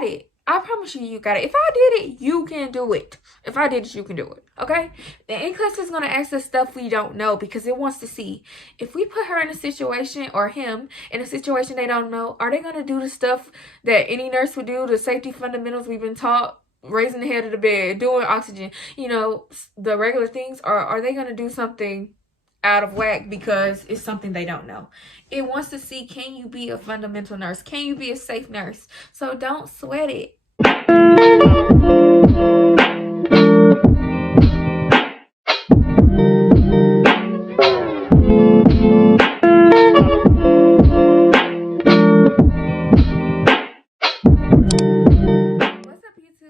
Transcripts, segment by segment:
got it. I promise you, you got it. If I did it, you can do it. If I did it, you can do it. Okay? The NCLEX is going to ask us stuff we don't know because it wants to see if we put her in a situation, or him in a situation they don't know, are they going to do the stuff that any nurse would do, the safety fundamentals we've been taught, raising the head of the bed, doing oxygen, you know, the regular things, or are they going to do something out of whack because it's something they don't know? It wants to see, can you be a fundamental nurse? Can you be a safe nurse? So don't sweat it.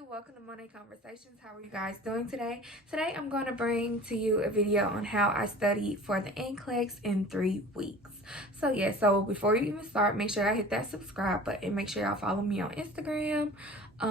Welcome to monaeconversations. How are you guys doing today? Today I'm going to bring to you a video on how I studied for the NCLEX in 3 weeks. So yeah, so before you even start, make sure I hit that subscribe button. Make sure y'all follow me on Instagram,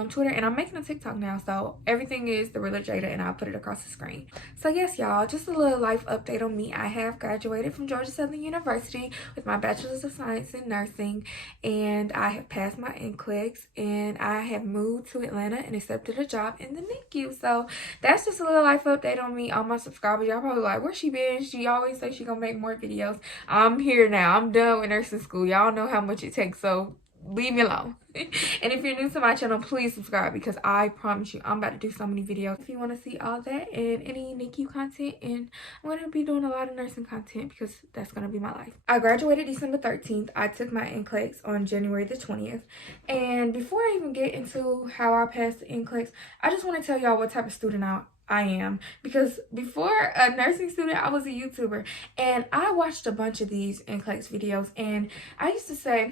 Twitter, and I'm making a TikTok now, so everything is the Real Jada, and I'll put it across the screen. So yes, y'all, just a little life update on me. I have graduated from Georgia Southern University with my Bachelor's of Science in Nursing, and I have passed my NCLEX, and I have moved to Atlanta and accepted a job in the NICU. So that's just a little life update on me. All my subscribers, y'all probably like, where's she been? She always say she gonna make more videos. I'm here now. I'm done with nursing school. Y'all know how much it takes, so leave me alone. And if you're new to my channel, please subscribe because I promise you I'm about to do so many videos if you want to see all that and any NICU content. And I'm going to be doing a lot of nursing content because that's going to be my life. I graduated December 13th. I took my NCLEX on January the 20th. And before I even get into how I passed the NCLEX, I just want to tell y'all what type of student I am, because before a nursing student, I was a YouTuber, and I watched a bunch of these NCLEX videos, and I used to say,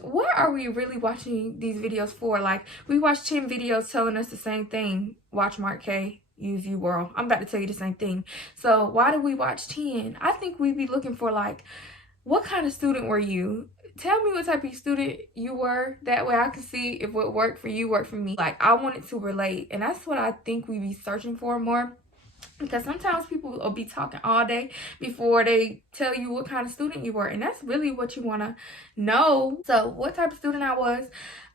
what are we really watching these videos for? Like, we watched 10 videos telling us the same thing. Watch Mark K, use UWORLD. I'm about to tell you the same thing. So why do we watch 10? I think we'd be looking for, like, what kind of student were you? Tell me what type of student you were. That way I can see if what worked for you worked for me. Like, I wanted to relate. And that's what I think we be searching for more. Because sometimes people will be talking all day before they tell you what kind of student you were. And that's really what you want to know. So what type of student I was,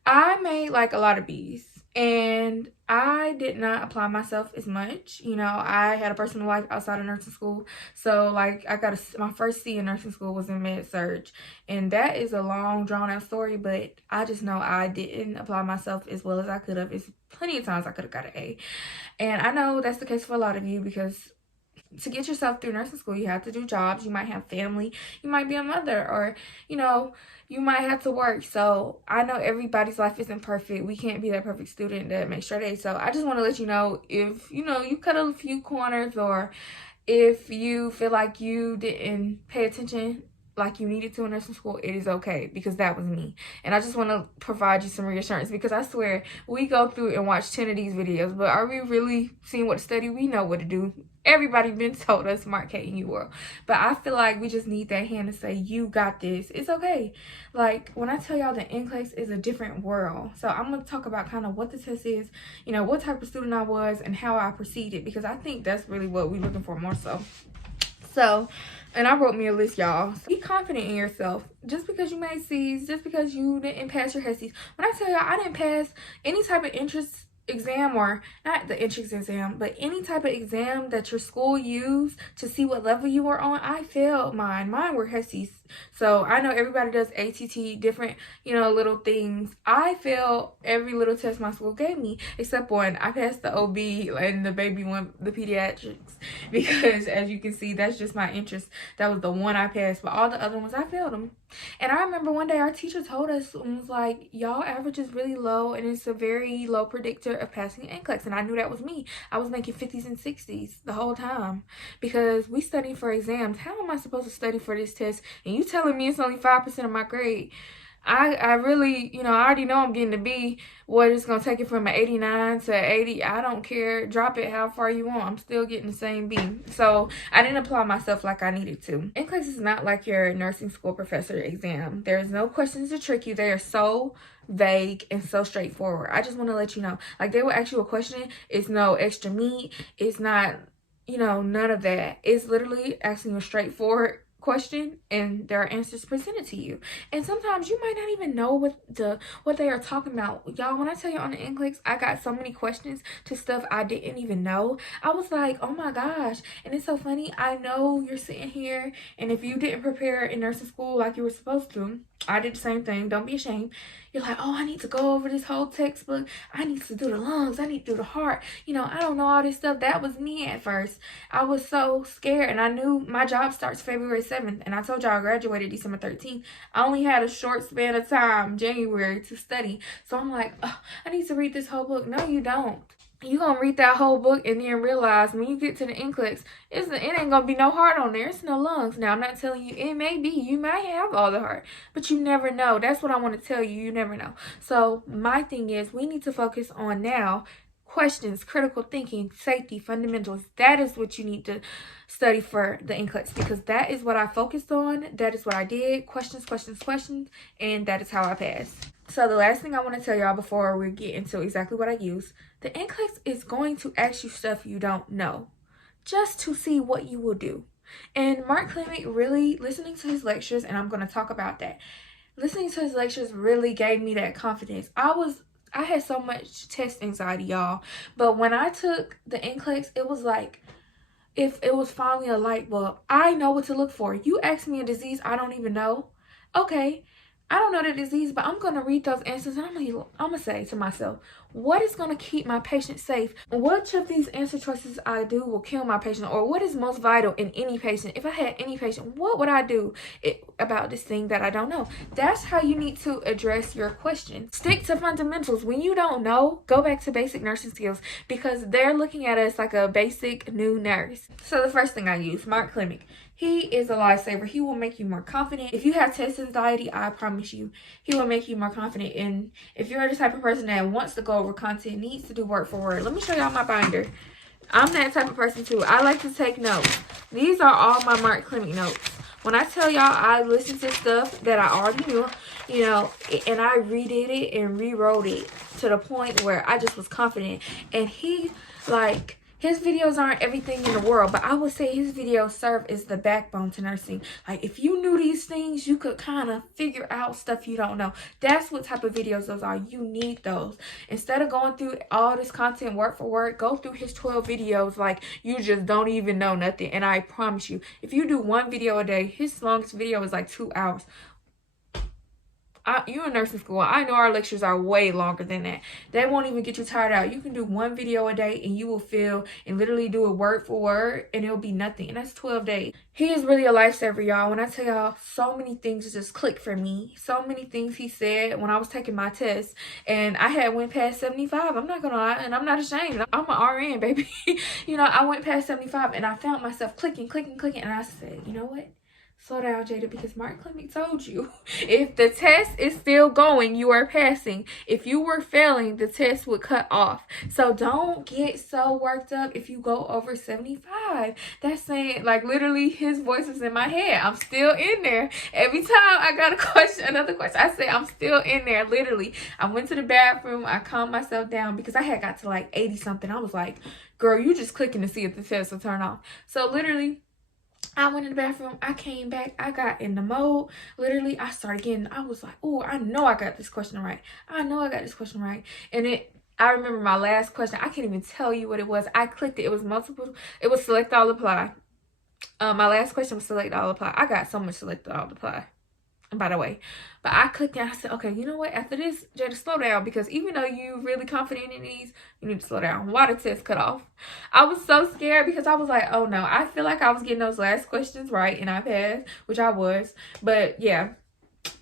I made like a lot of B's. And I did not apply myself as much. You know, I had a personal life outside of nursing school. So, like, I got my first C in nursing school was in med-surg. And that is a long, drawn-out story. But I just know I didn't apply myself as well as I could have. It's plenty of times I could have got an A. And I know that's the case for a lot of you because to get yourself through nursing school, you have to do jobs. You might have family. You might be a mother, or, you know, you might have to work. So I know everybody's life isn't perfect. We can't be that perfect student that makes straight A's. So I just want to let you know, if, you know, you cut a few corners, or if you feel like you didn't pay attention like you needed to in nursing school, it is okay, because that was me. And I just want to provide you some reassurance, because I swear we go through and watch 10 of these videos, but are we really seeing what to study? We know what to do. Everybody been told us Mark K and UWORLD, but I feel like we just need that hand to say, you got this. It's okay. Like, when I tell y'all the NCLEX is a different world. So I'm going to talk about kind of what the test is, you know, what type of student I was and how I proceeded, because I think that's really what we're looking for more so. So, and I wrote me a list, y'all. So be confident in yourself. Just because you made C's, just because you didn't pass your HESIs. When I tell y'all I didn't pass any type of entrance exam, or not the entrance exam, but any type of exam that your school used to see what level you were on, I failed mine. Mine were HESIs. So I know everybody does ATT, different, you know, little things. I failed every little test my school gave me, except one. I passed the OB and the baby one, the pediatrics, because as you can see, that's just my interest. That was the one I passed, but all the other ones, I failed them. And I remember one day our teacher told us, and was like, y'all average is really low, and it's a very low predictor of passing NCLEX. And I knew that was me. I was making 50s and 60s the whole time, because we study for exams. How am I supposed to study for this test? And you telling me it's only 5% of my grade? I really, you know, I already know I'm getting to B. What it's going to take it from an 89 to 80, I don't care. Drop it how far you want. I'm still getting the same B. So I didn't apply myself like I needed to. NCLEX is not like your nursing school professor exam. There's no questions to trick you. They are so vague and so straightforward. I just want to let you know. Like, they will ask you a question. It's no extra meat. It's not, you know, none of that. It's literally asking you a straightforward question and there are answers presented to you, and sometimes you might not even know what they are talking about. Y'all, when I tell you on the NCLEX, I got so many questions to stuff I didn't even know. I was like, oh my gosh. And it's so funny. I know you're sitting here, and if you didn't prepare in nursing school like you were supposed to, I did the same thing. Don't be ashamed. You're like, oh, I need to go over this whole textbook. I need to do the lungs. I need to do the heart. You know, I don't know all this stuff. That was me at first. I was so scared, and I knew my job starts February 7th, and I told y'all I graduated December 13th. I only had a short span of time, January, to study. So I'm like, oh, I need to read this whole book. No, you don't. You're going to read that whole book and then realize when you get to the NCLEX, it ain't going to be no heart on there. It's no lungs. Now, I'm not telling you it may be. You might have all the heart, but you never know. That's what I want to tell you. You never know. So my thing is we need to focus on now questions, critical thinking, safety, fundamentals. That is what you need to study for the NCLEX, because that is what I focused on. That is what I did. Questions, questions, questions, and that is how I passed. So the last thing I want to tell y'all before we get into exactly what I use, the NCLEX is going to ask you stuff you don't know, just to see what you will do. And Mark Klimek, really listening to his lectures, and I'm going to talk about that, listening to his lectures really gave me that confidence. I had so much test anxiety, y'all, but when I took the NCLEX, it was like, if it was finally a light bulb. I know what to look for. You ask me a disease I don't even know. Okay, I don't know the disease, but I'm going to read those answers, and I'm going to say to myself, what is going to keep my patient safe? Which of these answer choices I do will kill my patient? Or what is most vital in any patient? If I had any patient, what would I do about this thing that I don't know? That's how you need to address your question. Stick to fundamentals. When you don't know, go back to basic nursing skills, because they're looking at us like a basic new nurse. So the first thing I use, Mark Klimek. He is a lifesaver. He will make you more confident. If you have test anxiety, I promise you, he will make you more confident. And if you're the type of person that wants to go over content, needs to do word for word, let me show y'all my binder. I'm that type of person too. I like to take notes. These are all my Mark Klimek notes. When I tell y'all I listen to stuff that I already knew, you know, and I redid it and rewrote it to the point where I just was confident. And he, like, his videos aren't everything in the world, but I would say his videos serve as the backbone to nursing. Like, if you knew these things, you could kind of figure out stuff you don't know. That's what type of videos those are. You need those. Instead of going through all this content word for word, go through his 12 videos like you just don't even know nothing. And I promise you, if you do one video a day, his longest video is like 2 hours. You're in nursing school. I know our lectures are way longer than that. They won't even get you tired out. You can do one video a day and you will feel and literally do it word for word, and it'll be nothing. And that's 12 days. He is really a lifesaver, y'all. When I tell y'all, so many things just clicked for me. So many things he said when I was taking my test, and I had went past 75. I'm not gonna lie, and I'm not ashamed. I'm an RN, baby. You know, I went past 75 and I found myself clicking, and I said, you know what? Slow down, Jada, because Mark Klimek told you, if the test is still going, you are passing. If you were failing, the test would cut off. So don't get so worked up if you go over 75. That's saying, like, literally his voice is in my head. I'm still in there. Every time I got a question, another question, I say I'm still in there, literally. I went to the bathroom. I calmed myself down because I had got to like 80 something. I was like, girl, you just clicking to see if the test will turn off. So literally, I went in the bathroom, I came back, I got in the mode. Literally, I started getting, I was like, oh, I know I got this question right. I know I got this question right. And I remember my last question, I can't even tell you what it was. I clicked it, it was multiple, it was select all apply. My last question was select all apply. I got so much select all apply, by the way. But I clicked and I said, okay, you know what? After this, Jada, slow down, because even though you're really confident in these, you need to slow down. Why the test cut off? I was so scared because I was like, oh no, I feel like I was getting those last questions right and I passed, which I was. But yeah.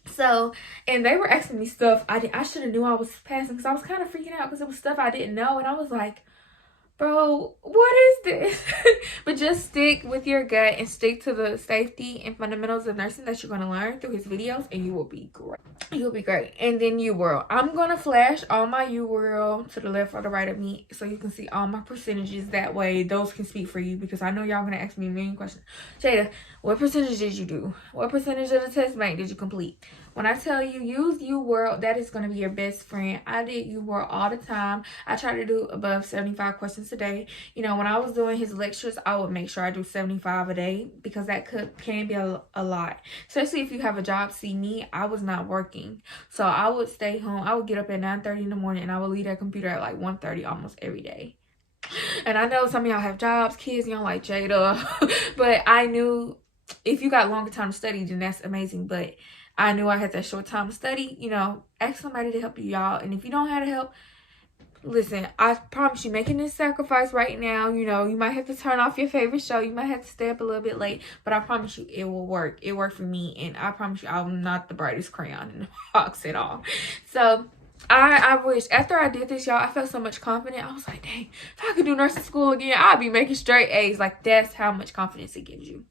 So, and they were asking me stuff I should have knew I was passing, because I was kind of freaking out because it was stuff I didn't know, and I was like, bro, what is this? But just stick with your gut and stick to the safety and fundamentals of nursing that you're going to learn through his videos, and you will be great. You'll be great. And then UWORLD. I'm going to flash all my UWORLD to the left or the right of me so you can see all my percentages. That way, those can speak for you, because I know y'all going to ask me a million questions. Jada, what percentage did you do? What percentage of the test bank did you complete? when I tell you, use UWORLD, that is going to be your best friend. I did UWORLD all the time. I try to do above 75 questions a day. You know, when I was doing his lectures, I would make sure I do 75 a day because that can be a lot. Especially if you have a job. See, me, I was not working. So I would stay home. I would get up at 9:30 in the morning and I would leave that computer at like 1:30 almost every day. And I know some of y'all have jobs, kids, y'all like Jada. But I knew if you got longer time to study, then that's amazing. But I knew I had that short time to study. You know, ask somebody to help you, y'all. And if you don't have to help, listen, I promise you, making this sacrifice right now, you know, you might have to turn off your favorite show. You might have to stay up a little bit late. But I promise you, it will work. It worked for me. And I promise you, I'm not the brightest crayon in the box at all. So I wish, after I did this, y'all, I felt so much confident. I was like, dang, if I could do nursing school again, I'd be making straight A's. Like, that's how much confidence it gives you.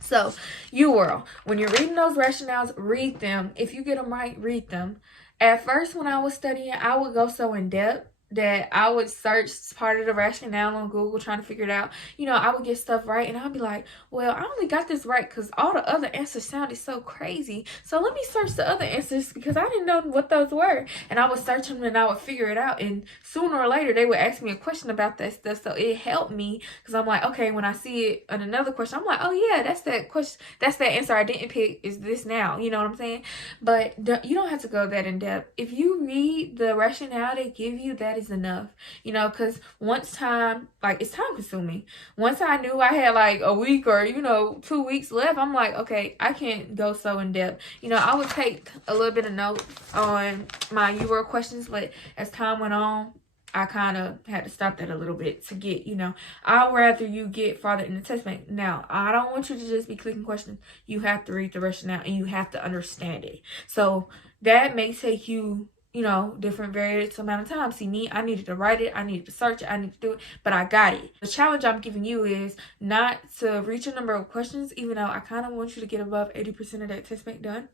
So, UWORLD, when you're reading those rationales, read them. If you get them right, read them. At first, when I was studying, I would go so in depth that I would search part of the rationale on Google trying to figure it out. You know, I would get stuff right and I'd be like, well, I only got this right because all the other answers sounded so crazy. So let me search the other answers because I didn't know what those were. And I would search them and I would figure it out. And sooner or later, they would ask me a question about that stuff. So it helped me because I'm like, okay, when I see it in another question, I'm like, oh yeah, that's that question. That's that answer I didn't pick is this now. You know what I'm saying? But you don't have to go that in depth. If you read the rationale they give you, that is enough, you know, because once time, like, it's time consuming. Once I knew I had like a week or, you know, 2 weeks left, I'm like, okay, I can't go so in depth. You know, I would take a little bit of notes on my UWORLD questions, but as time went on, I kind of had to stop that a little bit to get, you know, I'd rather you get farther in the test bank. Now, I don't want you to just be clicking questions. You have to read the rationale and you have to understand it. So that may take you, you know, different various amount of time. See, me, I needed to write it, I needed to search it, I needed to do it, but I got it. The challenge I'm giving you is not to reach a number of questions, even though I kind of want you to get above 80% of that test bank done.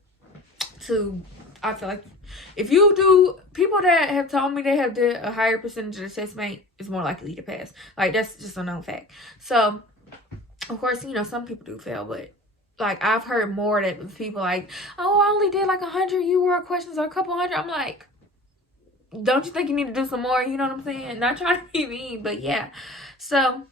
I feel like if you do, people that have told me they have did a higher percentage of the test bank is more likely to pass. Like, that's just a known fact. So, of course, you know, some people do fail, but like, I've heard more that people like, oh, I only did like 100 UWORLD questions or a couple hundred. I'm like, don't you think you need to do some more? You know what I'm saying? Not trying to be mean, but yeah. So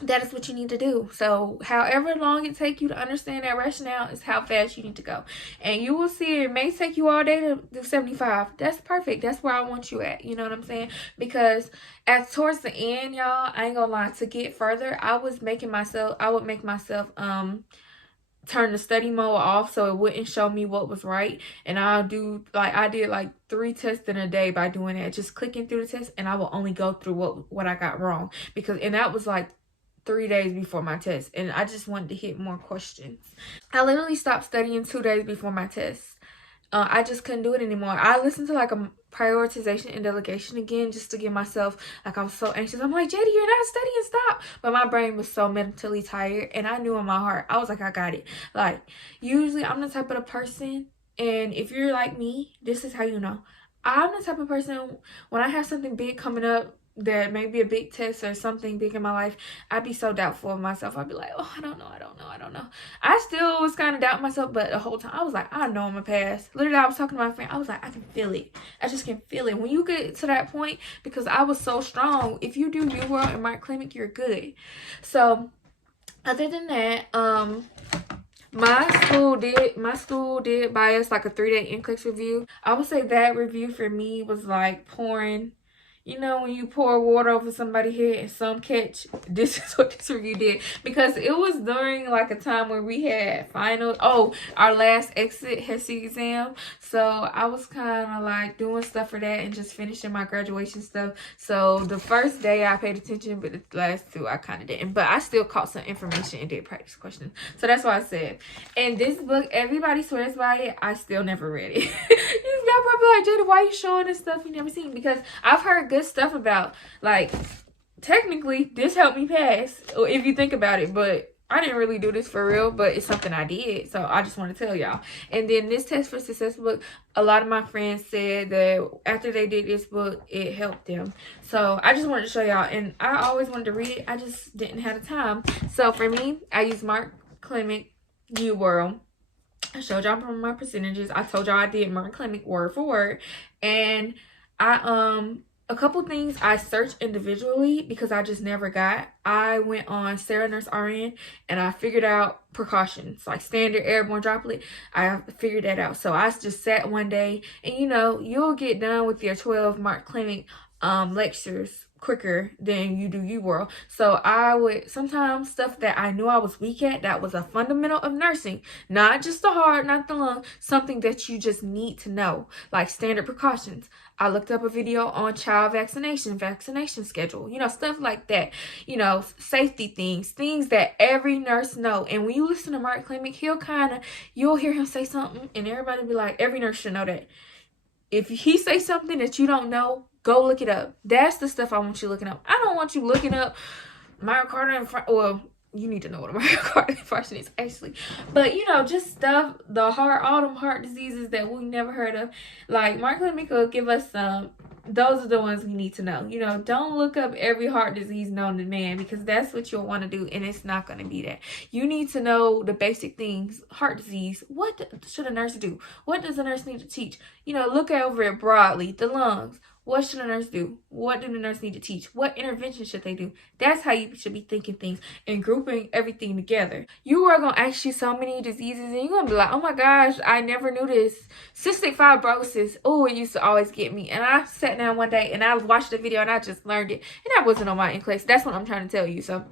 that is what you need to do. So however long it takes you to understand that rationale is how fast you need to go. And you will see it may take you all day to do 75. That's perfect. That's where I want you at. You know what I'm saying? Because towards the end, y'all, I ain't gonna lie, to get further, I would make myself turn the study mode off so it wouldn't show me what was right. And I did like 3 tests in a day by doing that, just clicking through the test, and I will only go through what I got wrong, and that was like 3 days before my test, and I just wanted to hit more questions. I literally stopped studying 2 days before my test. I just couldn't do it anymore. I listened to like a prioritization and delegation again just to get myself, like, I was so anxious. I'm like, JD, you're not studying, stop. But my brain was so mentally tired, and I knew in my heart, I was like, I got it. Like, usually I'm the type of person, and if you're like me, this is how you know. I'm the type of person, when I have something big coming up, that may be a big test or something big in my life, I'd be so doubtful of myself. I'd be like, oh, I don't know. I still was kind of doubting myself, but the whole time I was like, I know I'm gonna pass. Literally, I was talking to my friend, I was like, I can feel it. I just can feel it. When you get to that point, because I was so strong, if you do UWORLD and Mark Klimek, you're good. So other than that, my school did buy us like a 3-day NCLEX review. I would say that review for me was like pouring, you know, when you pour water over somebody's head and some catch, this is what this review did. Because it was during like a time where we had our last exit HESI exam. So I was kind of like doing stuff for that and just finishing my graduation stuff. So the first day I paid attention, but the last 2 I kind of didn't. But I still caught some information and did practice questions. So that's why I said. And this book, everybody swears by it. I still never read it. Y'all probably like, Jada, why are you showing this stuff you never seen? Because I've heard good stuff about, like, technically this helped me pass if you think about it, but I didn't really do this for real, but it's something I did, so I just want to tell y'all. And then this Test for Success book, a lot of my friends said that after they did this book, it helped them. So I just wanted to show y'all, and I always wanted to read it, I just didn't have the time. So for me, I use Mark Klimek UWORLD. I showed y'all my percentages. I told y'all I did Mark Klimek word for word. And I a couple things I searched individually because I just never got. I went on NCLEX-RN and I figured out precautions like standard airborne droplet. I figured that out. So I just sat one day, and you know, you'll get done with your 12 Mark Klimek lectures quicker than you do UWORLD. So I would sometimes stuff that I knew I was weak at, that was a fundamental of nursing, not just the heart, not the lung, something that you just need to know, like standard precautions. I looked up a video on child vaccination schedule, you know, stuff like that, you know, safety things that every nurse know. And when you listen to Mark Klimek, you'll hear him say something and everybody be like, every nurse should know that. If he say something that you don't know, go look it up. That's the stuff I want you looking up. I don't want you looking up myocardial infarction. Well, you need to know what a myocardial infarction is actually. But, you know, just stuff, the heart, all them heart diseases that we never heard of. Like, Mark Klimek will give us some. Those are the ones we need to know. You know, don't look up every heart disease known to man, because that's what you'll want to do, and it's not going to be that. You need to know the basic things. Heart disease, what should a nurse do? What does a nurse need to teach? You know, look over it broadly. The lungs, what should a nurse do? What do the nurse need to teach? What intervention should they do? That's how you should be thinking things and grouping everything together. You are going to ask you so many diseases, and you're going to be like, oh my gosh, I never knew this. Cystic fibrosis, oh, it used to always get me. And I sat down one day and I watched the video and I just learned it. And that wasn't on my NCLEX. That's what I'm trying to tell you. So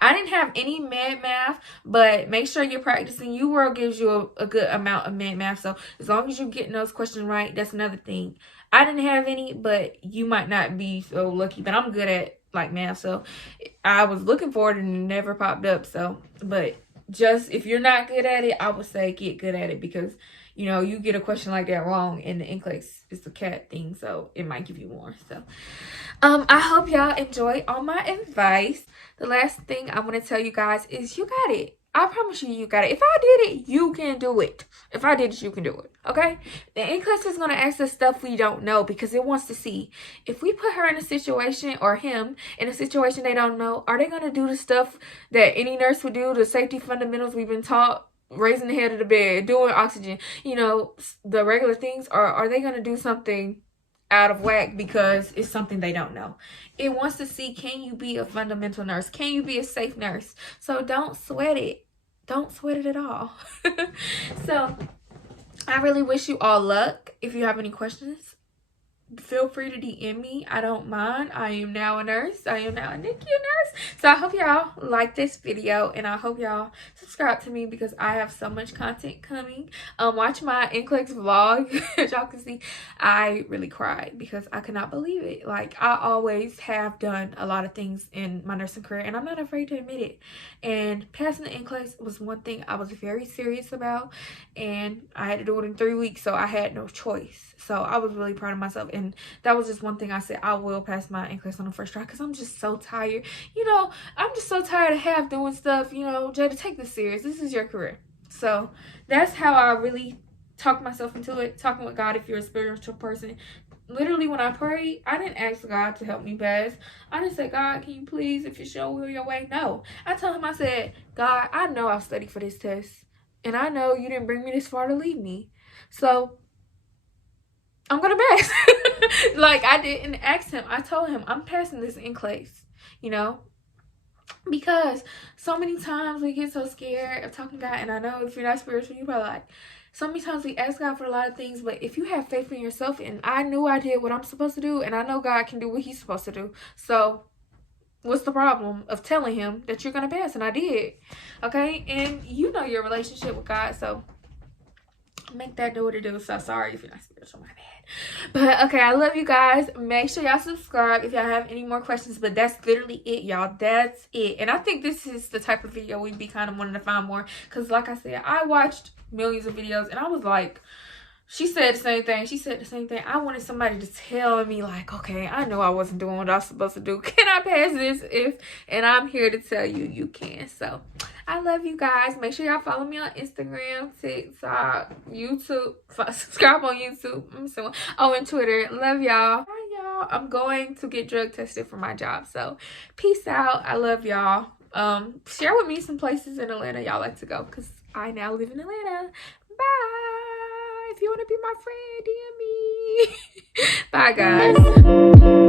I didn't have any med math, but make sure you're practicing. UWorld gives you a good amount of med math. So as long as you're getting those questions right, that's another thing. I didn't have any, but you might not be so lucky. But I'm good at like math, so I was looking for it and it never popped up. So, but just if you're not good at it, I would say get good at it, because you know, you get a question like that wrong and the NCLEX is the cat thing, so it might give you more. So I hope y'all enjoy all my advice. The last thing I want to tell you guys is you got it. I promise you, you got it. If I did it, you can do it. If I did it, you can do it. Okay? The NCLEX is going to ask us stuff we don't know because it wants to see if we put her in a situation, or him in a situation they don't know, are they going to do the stuff that any nurse would do, the safety fundamentals we've been taught, raising the head of the bed, doing oxygen, you know, the regular things, or are they going to do something out of whack because it's something they don't know? It wants to see, can you be a fundamental nurse? Can you be a safe nurse? So don't sweat it. Don't sweat it at all. So I really wish you all luck. If you have any questions, feel free to DM me. I don't mind. I am now a nurse. I am now a NICU nurse. So I hope y'all like this video, and I hope y'all subscribe to me because I have so much content coming. Watch my NCLEX vlog. As y'all can see, I really cried because I could not believe it. Like, I always have done a lot of things in my nursing career, and I'm not afraid to admit it. And passing the NCLEX was one thing I was very serious about, and I had to do it in 3 weeks, so I had no choice. So I was really proud of myself, and that was just one thing I said, I will pass my NCLEX on the first try, because I'm just so tired. You know, I'm just so tired of half doing stuff. You know, Jada, take this serious. This is your career. So that's how I really talked myself into it, talking with God. If you're a spiritual person, literally when I prayed, I didn't ask God to help me pass. I didn't say, God, can you please, if you show will your way? No. I told him, I said, God, I know I've studied for this test, and I know you didn't bring me this far to leave me. So I'm gonna pass. Like, I didn't ask him. I told him I'm passing this NCLEX, you know, because so many times we get so scared of talking to God. And I know if you're not spiritual, you're probably like, so many times we ask God for a lot of things, but if you have faith in yourself, and I knew I did what I'm supposed to do, and I know God can do what he's supposed to do, so what's the problem of telling him that you're gonna pass? And I did. Okay? And you know your relationship with God, so make that do what it do. So sorry if you're not spiritual, my bad. But okay, I love you guys. Make sure y'all subscribe if y'all have any more questions. But that's literally it, y'all. That's it. And I think this is the type of video we'd be kind of wanting to find more, because like I said, I watched millions of videos and I was like, she said the same thing. She said the same thing. I wanted somebody to tell me, like, okay, I know I wasn't doing what I was supposed to do. Can I pass this? And I'm here to tell you, you can. So I love you guys. Make sure y'all follow me on Instagram, TikTok, YouTube. Subscribe on YouTube. And Twitter. Love y'all. Bye, y'all. I'm going to get drug tested for my job. So peace out. I love y'all. Share with me some places in Atlanta y'all like to go, because I now live in Atlanta. Bye. If you want to be my friend, DM me. Bye, guys.